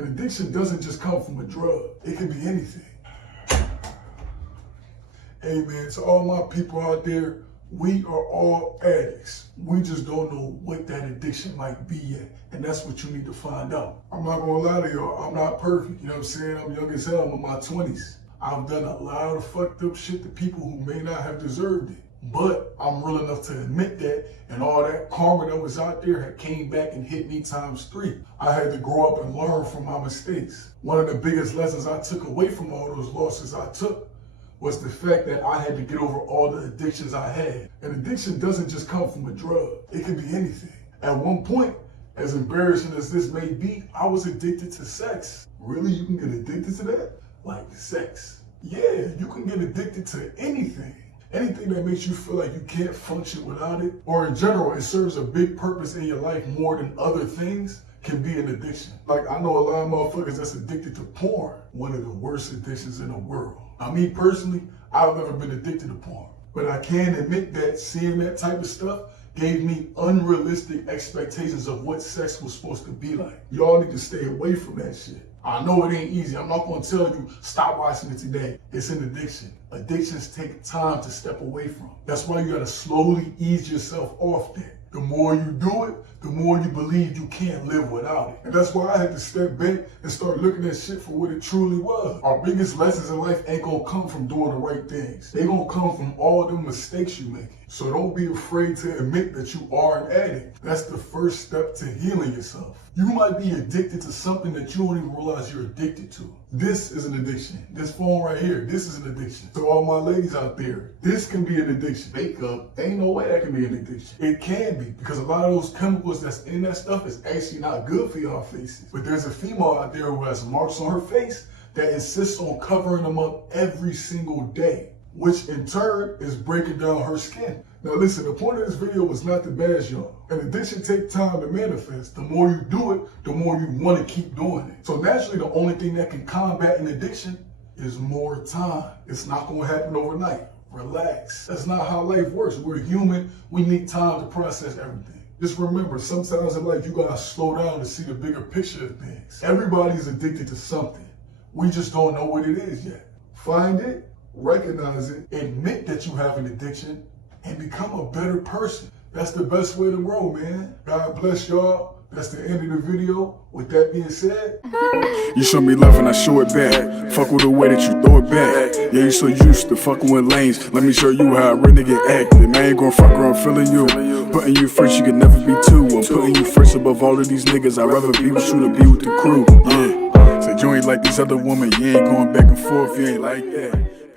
An addiction doesn't just come from a drug. It can be anything. Hey man, to all my people out there, we are all addicts. We just don't know what that addiction might be yet. And that's what you need to find out. I'm not gonna lie to y'all, I'm not perfect. You know what I'm saying? I'm young as hell, I'm in my 20s. I've done a lot of fucked up shit to people who may not have deserved it. But I'm real enough to admit that, and all that karma that was out there had came back and hit me ×3. I had to grow up and learn from my mistakes. One of the biggest lessons I took away from all those losses I took was the fact that I had to get over all the addictions I had. An addiction doesn't just come from a drug. It can be anything. At one point, as embarrassing as this may be, I was addicted to sex. Really? You can get addicted to that? Like sex. Yeah, you can get addicted to anything. Anything that makes you feel like you can't function without it, or in general, it serves a big purpose in your life more than other things, can be an addiction. Like, I know a lot of motherfuckers that's addicted to porn, one of the worst addictions in the world. Now, me personally, I've never been addicted to porn, but I can admit that seeing that type of stuff gave me unrealistic expectations of what sex was supposed to be like. Y'all need to stay away from that shit. I know it ain't easy. I'm not gonna tell you, stop watching it today. It's an addiction. Addictions take time to step away from. That's why you gotta slowly ease yourself off that. The more you do it, the more you believe you can't live without it. And that's why I had to step back and start looking at shit for what it truly was. Our biggest lessons in life ain't gonna come from doing the right things. They gonna come from all the mistakes you make. So don't be afraid to admit that you are an addict. That's the first step to healing yourself. You might be addicted to something that you don't even realize you're addicted to. This is an addiction. This phone right here, this is an addiction. To all my ladies out there, this can be an addiction. Makeup, ain't no way that can be an addiction. It can be, because a lot of those chemicals that's in that stuff is actually not good for y'all faces. But there's a female out there who has marks on her face that insists on covering them up every single day, which in turn is breaking down her skin. Now listen, the point of this video was not to bash y'all. An addiction takes time to manifest. The more you do it, the more you want to keep doing it. So naturally, the only thing that can combat an addiction is more time. It's not going to happen overnight. Relax. That's not how life works. We're human. We need time to process everything. Just remember, sometimes in life, you got to slow down to see the bigger picture of things. Everybody's addicted to something. We just don't know what it is yet. Find it, recognize it, admit that you have an addiction, and become a better person. That's the best way to grow, man. God bless y'all. That's the end of the video. With that being said, you show me love and I show it back. Fuck with the way that you throw it back. Yeah, you so used to fucking with lanes. Let me show you how a renegade acted. Man, I ain't gonna fuck around feeling you. Putting you first, you can never be two. I'm putting you first above all of these niggas. I'd rather be with you than be with the crew. Yeah. Said you ain't like these other women. You ain't going back and forth. You ain't like that.